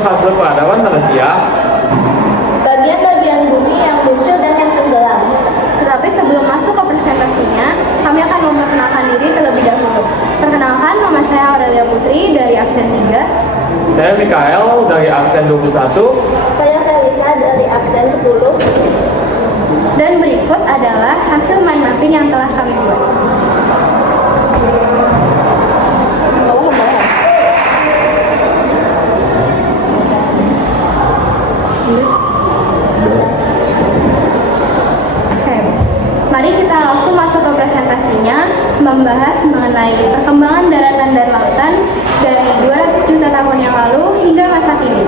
termasuk hasil peradaban manusia. Bagian-bagian bumi yang muncul dan yang tenggelam. Tetapi sebelum masuk ke presentasinya, kami akan memperkenalkan diri terlebih dahulu. Perkenalkan, nama saya Aurelia Putri dari absen 3. Saya Mikael dari absen 21. Saya Felisa dari absen 10. Dan berikut adalah hasil mind mapping yang telah kami buat. Oke, mari kita langsung masuk ke presentasinya, membahas mengenai perkembangan daratan dan lautan dari 200 juta tahun yang lalu hingga masa kini.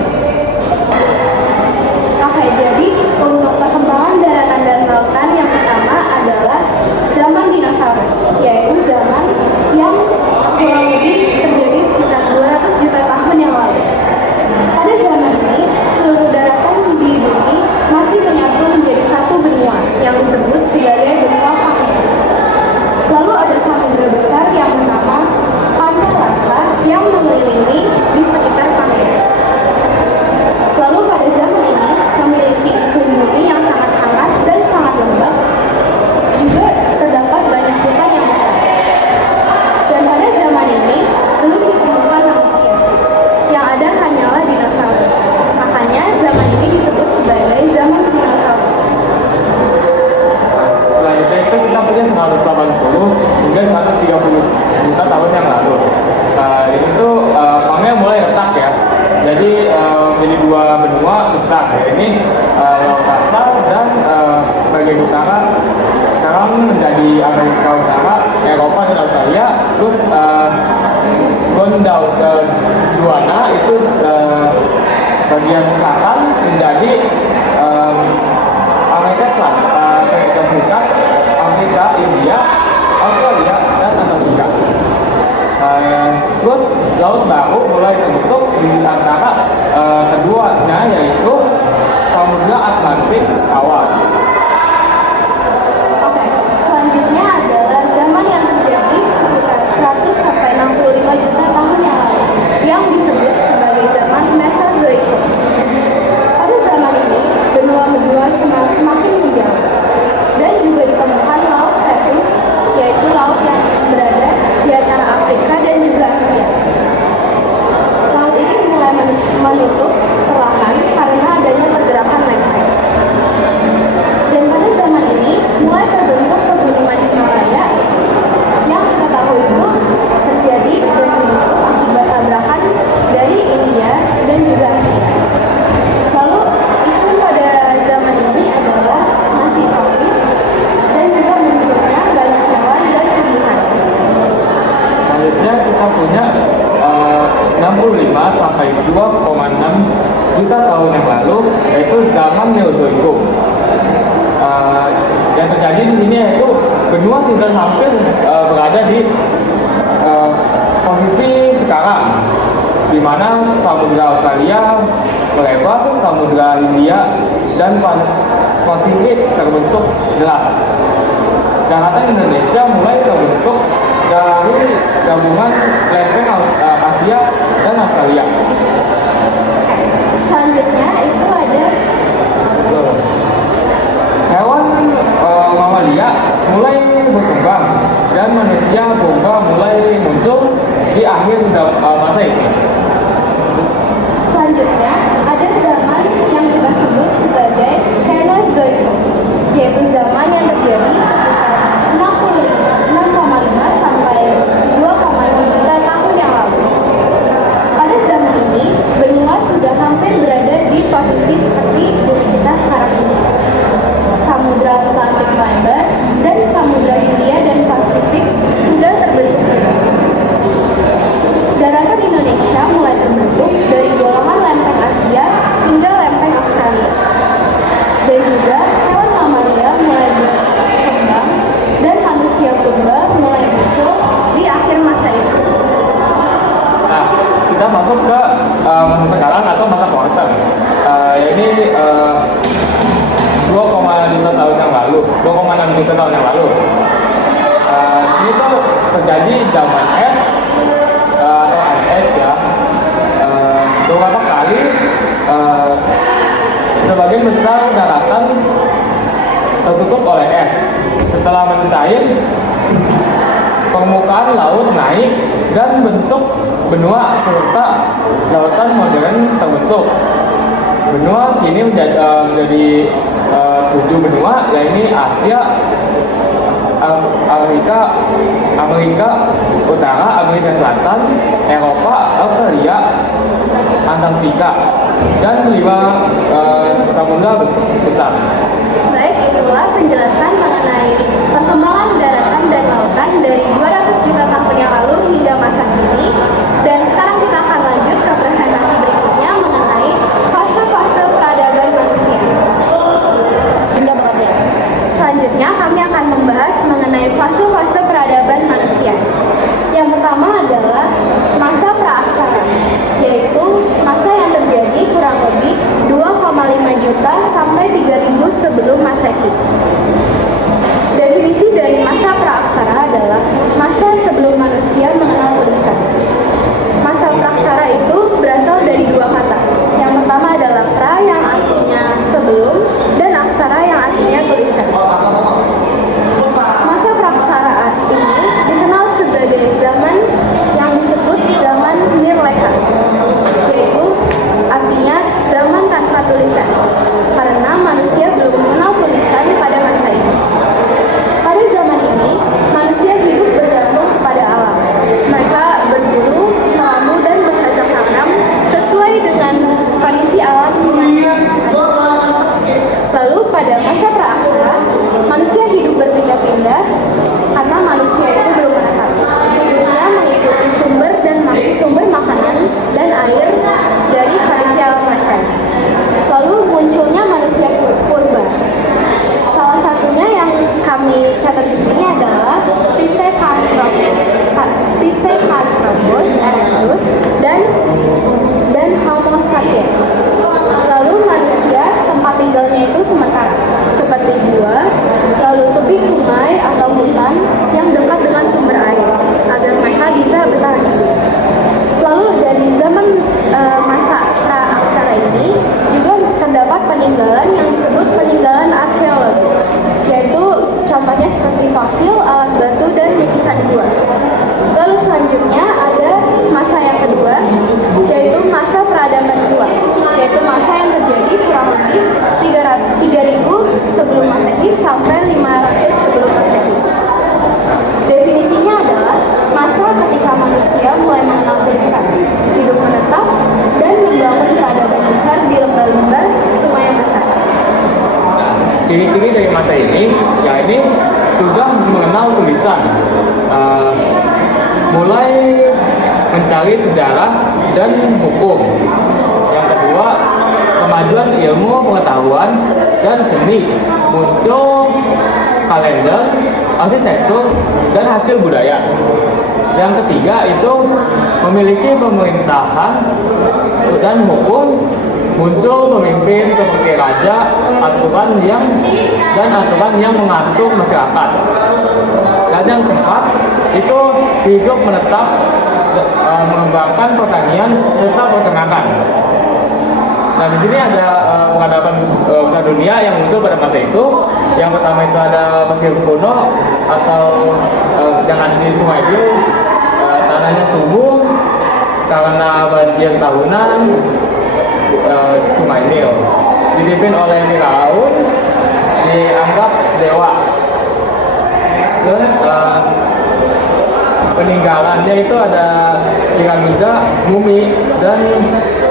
Oke, jadi untuk perkembangan daratan dan lautan yang pertama adalah zaman dinosaurus, yaitu zaman yang kurang lebih terjadi sekitar 200 juta tahun yang lalu. Pada zaman ini, seluruh daratan di bumi masih menyatu menjadi satu benua yang disebut sebagai benua Pangea. Lalu ada samudra besar yang bernama Pantarasa yang mengelilingi di sekitar Pangea. Lalu pada zaman ini memiliki iklim bumi yang sangat hangat dan sangat lembab. Juga terdapat banyak hutan yang besar. Dan pada zaman ini belum ditemukan manusia. Yang ada hanyalah dinosaurus. Makanya zaman ini disebut sebagai zaman dinosaurus. Selanjutnya itu kita punya 180 hingga 130 juta tahun yang lalu. Ini tuh Pangea mulai retak ya. Jadi jadi dua benua besar ya. Ini Laut Dasar dan bagian utara sekarang menjadi Amerika Utara, Eropa dan Australia. Terus Gondwana itu bagian selatan menjadi Amerika Selatan, Amerika Serikat, Afrika, India, Australia dan Antartika. Terus laut baru mulai terbentuk di antara keduanya, yaitu Samudra Atlantik awal. Oke, selanjutnya adalah zaman yang terjadi sekitar 100 sampai 65 juta tahun yang lalu, yang disebut sebagai zaman Mesozoikum. Pada zaman ini, benua-benua semakin menjauh dan juga ditemukan laut Tethys, yaitu laut yang berada di antara Afrika dan juga Asia. Laut ini mulai menutup perlahan karena adanya pergerakan lempeng. Dan pada zaman ini mulai terbentuk pegunungan Himalaya yang kita tahu itu terjadi dan dibentuk akibat tabrakan dari India dan juga Asia. Lalu iklim pada zaman ini adalah masih tropis dan juga munculnya banyak hewan dan tumbuhan. Selanjutnya kita punya 65 sampai 2,6 juta tahun yang lalu, yaitu zaman Neozoikum. Yang terjadi di sini yaitu benua sudah hampir berada di posisi sekarang, di mana Samudra Australia melebar, Samudra Hindia dan Pasifik terbentuk jelas. Daratan Indonesia mulai terbentuk dari gabungan lempeng Asia dan Australia. Selanjutnya itu ada Hewan mamalia mulai berkembang dan manusia purba mulai muncul di akhir masa ini. Selanjutnya ada zaman yang kita sebut sebagai Kenozoikum, yaitu zaman yang terjadi sekitar 6,5 sampai 2,5 juta tahun yang lalu. Pada zaman ini, benua sudah hampir berada di posisi seperti bumi kita sekarang ini. Samudra Atlantik lebar dan Samudra Hindia dan Pasifik sudah terbentuk jelas. Daratan Indonesia mulai terbentuk dari golongan lempeng Asia hingga lempeng Australia. Dan juga hewan mamalia mulai berkembang dan manusia purba mulai muncul di akhir masa itu. Nah, kita masuk ke masa sekarang atau masa kuarter. Ini 2,5 juta tahun yang lalu, 2,6 juta tahun yang lalu. Ini tuh terjadi zaman es atau ice age ya. Beberapa kali benua serta lautan modern terbentuk. Benua kini menjadi 7 benua, yaitu Asia, Amerika Utara, Amerika Selatan, Eropa, Australia, Antartika, dan 5 samudra besar. Baik, itulah penjelasan mengenai perkembangan daratan dan lautan dari 200 juta tahun yang lalu hingga masa kini. Dan sekarang kita akan lanjut ke presentasi berikutnya mengenai fase-fase peradaban manusia. Selanjutnya kami akan membahas mengenai fase-fase peradaban manusia. Yang pertama adalah masa praaksara, yaitu masa yang terjadi kurang lebih 2,5 juta sampai 3.000 sebelum Masehi. Definisi dari masa praaksara adalah masa sebelum manusia mengenal tulisan. Masa praaksara itu berasal dari 2 kata. Yang pertama adalah pra yang artinya sebelum dan aksara yang artinya tulisan. Masa praaksara ini dikenal sebagai zaman yang disebut zaman Nirleka, yaitu artinya zaman tanpa tulisan, karena manusia belum mengenal tulisan pada masa ini. Pada zaman ini, manusia hidup bergantung kepada alam. Mereka berburu, melamu, dan bercocok tanam sesuai dengan kondisi alam yang ada. Lalu pada masa praaksara, manusia hidup berpindah-pindah karena manusia itu belum menetap. Hidupnya mengikuti sumber makanan dan air dari kondisi alam mereka. Lalu munculnya manusia purba. Salah satunya yang kami catat di sini adalah Pithecanthropus erectus dan Homo sapiens. Lalu manusia tempat tinggalnya itu sementara, seperti gua, lalu tepi sungai atau hutan yang dekat dengan sumber air, agar mereka bisa bertahan hidup. Lalu dari zaman masa praaksara ini juga terdapat peninggalan yang disebut peninggalan arkeologi, yaitu contohnya seperti fosil, alat batu, dan lukisan gua. Lalu selanjutnya ada masa yang kedua, yaitu masa peradaban tua, yaitu masa yang terjadi kurang lebih 3.000 sebelum Masehi sampai 500 sebelum Masehi. Definisinya adalah masa ketika manusia mulai mengenal tulisan, hidup menetap, dan membangun peradaban besar di lembah-lembah sungai yang besar. Ciri-ciri dari masa ini, ya ini sudah mengenal tulisan, mulai mencari sejarah dan hukum. Yang kedua, kemajuan ilmu pengetahuan dan seni, muncul kalender, arsitektur, dan hasil budaya. Yang ketiga itu memiliki pemerintahan dan hukum, muncul pemimpin seperti raja, aturan yang mengatur masyarakat. Dan yang keempat itu hidup menetap, mengembangkan pertanian serta peternakan. Nah, di sini ada peradaban besar dunia yang muncul pada masa itu. Yang pertama itu ada Mesir kuno atau yang ada di Sungai Nil. Tanahnya subur karena banjir tahunan. Sungai Nil dipimpin oleh Firaun, dianggap dewa. Peninggalannya itu ada piramida, mumi, dan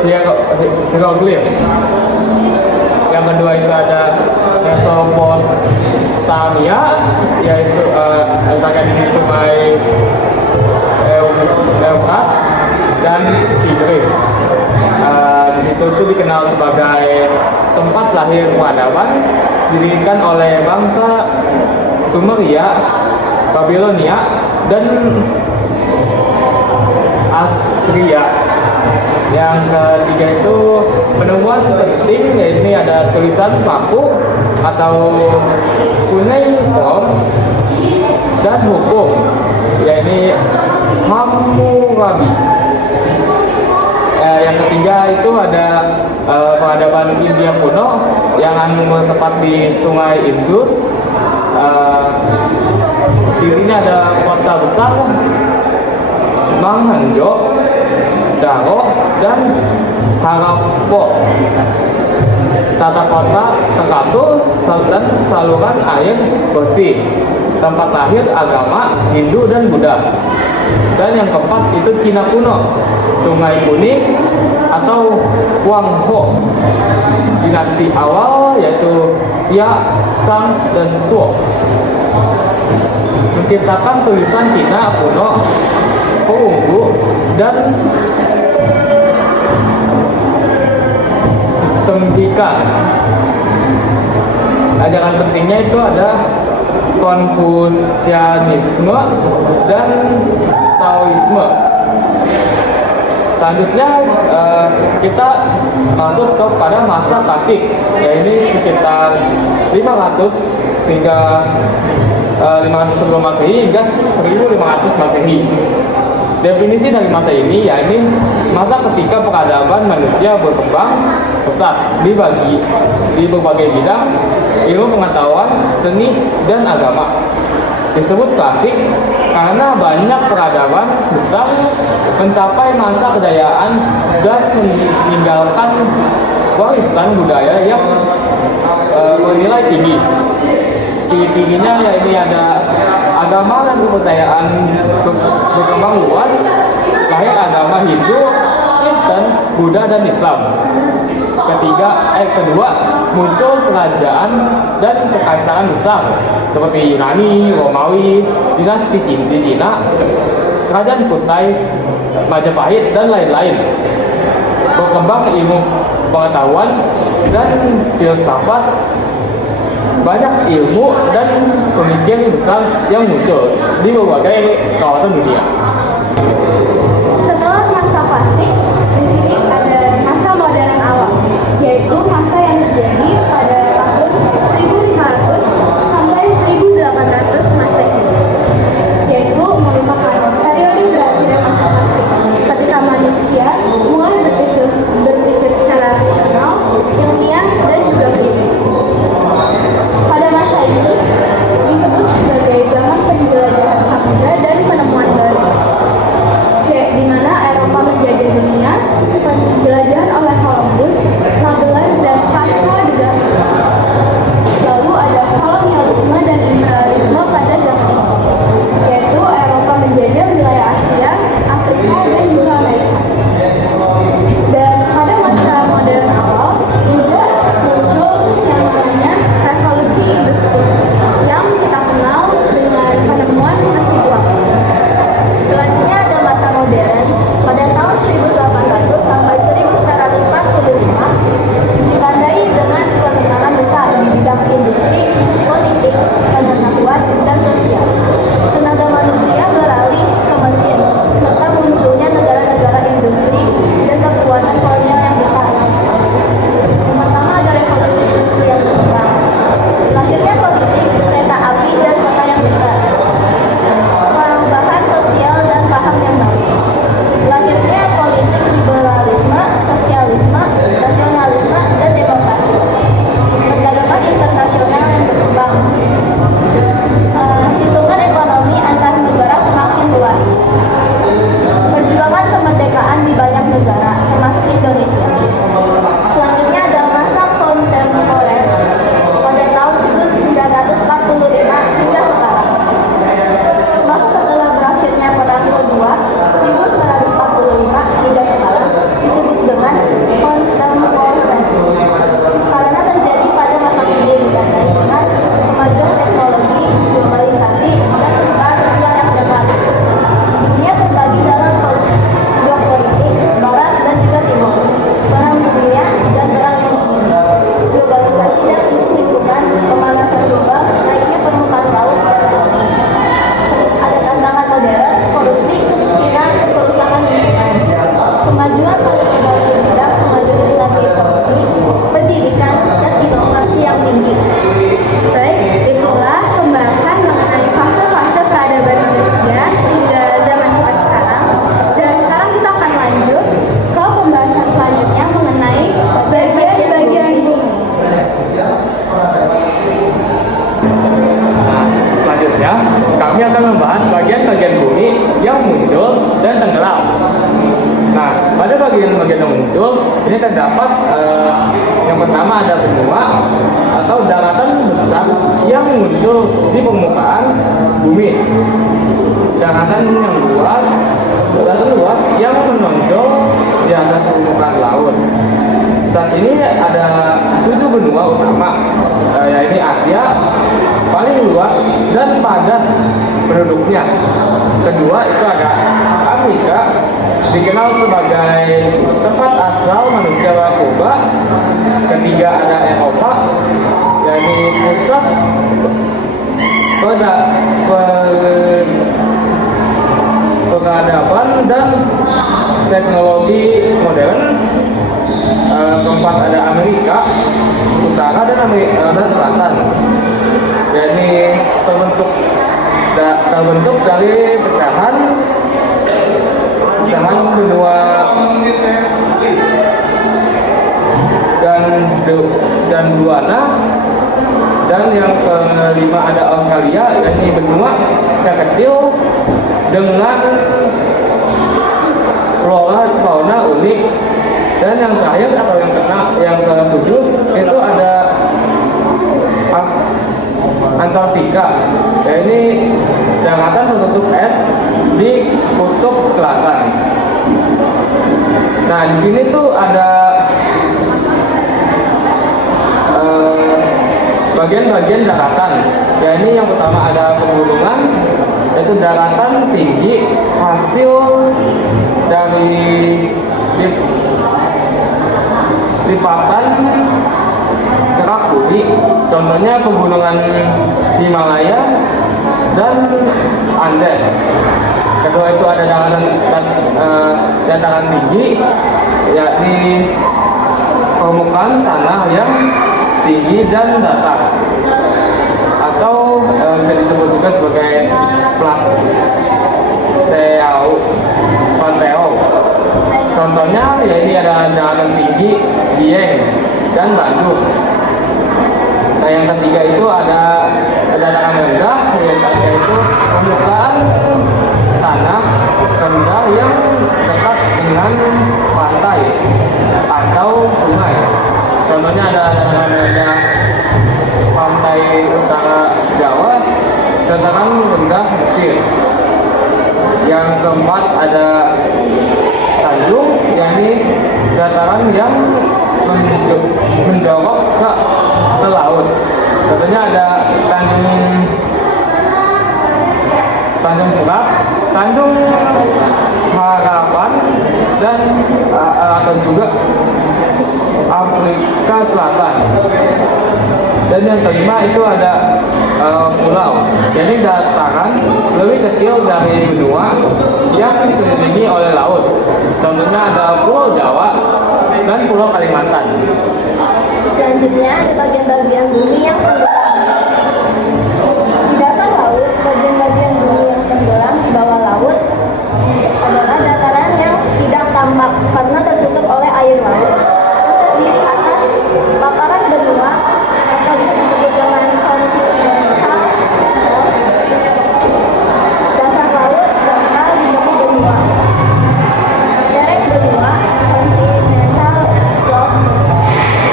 hieroglif. Yang kedua itu ada Mesopotamia, yaitu letaknya di sungai Eufrat dan Tigris. Di situ itu dikenal sebagai tempat lahir peradaban, didirikan oleh bangsa Sumeria, Babilonia, dan Assyria. Yang ketiga itu penemuan penting, yaitu ada tulisan paku atau cuneiform, dan hukum, yaitu Hammurabi. Yang ketiga itu ada peradaban India kuno yang bertempat di Sungai Indus. Cirinya ada kota besar Mohenjo Daro, dan Harappo. Tata kota Tekatul dan saluran air bersih, tempat lahir agama Hindu dan Buddha. Dan yang keempat itu Cina kuno, Sungai Kuning atau Huanghe. Dinasti awal yaitu Xia, Shang, dan Zhou menciptakan tulisan Cina kuno, Honggu, dan Tembikan. Ajaran pentingnya itu ada Konfusianisme dan Taoisme. Selanjutnya kita masuk kepada masa klasik, yaitu sekitar 500 hingga 500 sebelum Masehi hingga 1500 Masehi. Definisi dari masa ini yaitu masa ketika peradaban manusia berkembang pesat di berbagai bidang ilmu pengetahuan, seni, dan agama. Disebut klasik karena banyak peradaban besar mencapai masa kejayaan dan meninggalkan warisan budaya yang bernilai tinggi. Ciri-cirinya yaitu ada agama dan kepercayaan berkembang luas, lahir agama Hindu, Kristen, Buddha, dan Islam. Kedua, muncul kerajaan dan kekaisaran besar seperti Yunani, Romawi, dinasti di Cina, kerajaan Kutai, Majapahit, dan lain-lain. Berkembang ilmu pengetahuan dan filsafat, banyak ilmu dan pemikir besar yang muncul di berbagai kawasan dunia. Setelah masa klasik, di sini ada masa modern awal, yaitu masa yang terjadi pada tahun 1500 sampai 1800 Masehi, yaitu merupakan periode berakhirnya masa klasik ketika manusia mulai berpikir secara rasional, ilmiah, dan juga kritis. Pada masa ini disebut sebagai zaman penjelajahan samudra dan penemuan baru, di mana Eropa menjajah dunia, penjelajahan oleh Columbus, Magellan, dan Vasco da Gama. Lalu ada kolonialisme dan imperialisme pada zaman ini, yaitu Eropa menjajah wilayah Asia, Afrika, dan juga Amerika. Dan pada masa modern awal juga muncul yang namanya revolusi industri yang kita kenal dengan penemuan mesin uap. Selanjutnya ada masa modern pada tahun 1800 sampai 1945, ditandai dengan perkembangan besar di bidang industri, politik, pengetahuan, dan sosial. Tenaga manusia beralih ke mesin, serta munculnya negara-negara industri dan kekuatan kolonial yang besar. Yang pertama ada revolusi industri yang berkembang. Lahirnya politik, kereta api, dan kota yang besar. Perubahan sosial dan paham yang baru. Lahirnya politik liberalisme, sosialisme, nasionalisme, dan demokrasi. Perdagangan internasional yang berkembang. Hitungan ekonomi antar negara semakin luas. Perjuangan kemerdekaan di banyak negara, termasuk Indonesia. Selanjutnya ada masa kontemporer pada tahun 1945 hingga sekarang. Masa setelah berakhirnya Perang Kedua 1945 hingga sekarang disebut dengan kontemporer karena terjadi pada masa ini ditandai dengan kemajuan teknologi, globalisasi, dan perubahan sosial yang cepat. Dunia terbagi dalam blok politik, bagian-bagian yang muncul ini terdapat yang pertama ada benua atau daratan besar yang muncul di permukaan bumi. Daratan luas yang menonjol di atas permukaan laut. Saat ini ada 7 benua utama, yaitu Asia paling luas dan padat penduduknya. Kedua itu ada Afrika, dikenal sebagai tempat asal manusia purba. Ketiga ada Eropa, yaitu pusat peradaban dan teknologi modern. Keempat ada Amerika Utara dan Amerika Selatan. Ini terbentuk dari pecahan benua dan Guiana. Dan yang kelima ada Australia, yakni benua terkecil dengan flora fauna unik. Dan yang terakhir atau yang ketujuh itu ada Antartika, ini daratan tertutup es di kutub selatan. Nah, di sini tuh ada bagian-bagian daratan. Ya, ini yang pertama ada pegunungan, yaitu daratan tinggi hasil dari lipatan gerak bumi. Contohnya pegunungan Himalaya dan Andes. Kedua itu ada dataran tinggi, yakni permukaan tanah yang tinggi dan datar, atau bisa disebut juga sebagai planteo. Contohnya ya ini ada dataran tinggi Dieng dan Bandung. Nah, yang ketiga itu ada dataran rendah, yaitu permukaan tanah rendah yang dekat dengan pantai atau sungai. Contohnya ada dataran rendah pantai utara Jawa, dataran rendah Mesir. Yang keempat ada tanjung, yakni dataran yang menjorok ke laut. Contohnya ada Tanjung Purap, Tanjung Harapan, dan atau juga Afrika Selatan. Dan yang kelima itu ada pulau, jadi dataran lebih kecil dari benua yang dikelilingi oleh laut. Contohnya ada Pulau Jawa dan Pulau Kalimantan. Selanjutnya ada bagian-bagian bumi yang tenggelam. Di dasar laut, bagian-bagian bumi yang tenggelam di bawah laut adalah dataran yang tidak tambak karena tertutup oleh air laut. Terdiri atas paparan benua atau bisa disebut dengan continental shelf. Dasar laut dangkal dipenuhi benua. Derek benua continental shelf.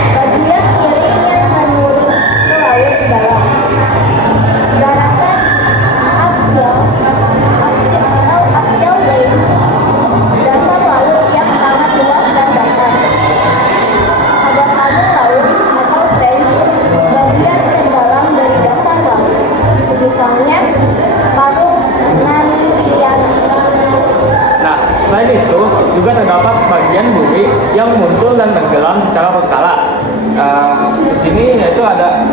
Bagian kirinya menurun ke laut dalam. Daratan axial atau axial plain, dasar laut yang sangat luas dan datar. Ada padang laut atau trench, bagian terdalam dari dasar laut. Misalnya Parung Nantian. Nah, selain itu juga terdapat bagian bumi yang muncul dan tenggelam secara berkala. Di sini yaitu ada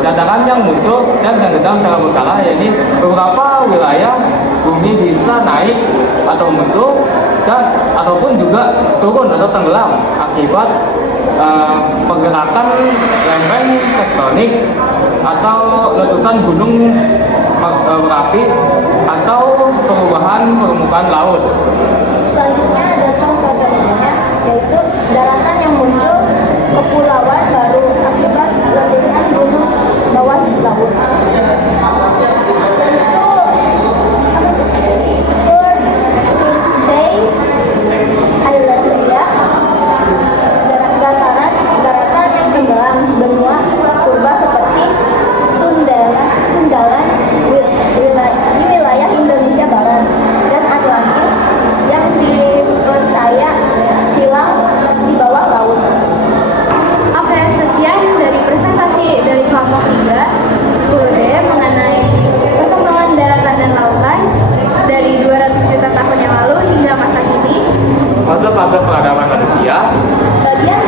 dataran yang muncul dan tenggelam secara berkala, yaitu beberapa wilayah bumi bisa naik atau muncul dan ataupun juga turun atau tenggelam akibat pergerakan lempeng tektonik atau letusan gunung berapi atau perubahan permukaan laut. Selanjutnya ada contoh-contohnya, yaitu daratan yang muncul kepulauan baru akibat letusan gunung bawah laut. Yaitu Surtsey Fase-fase peradaban manusia. Bagian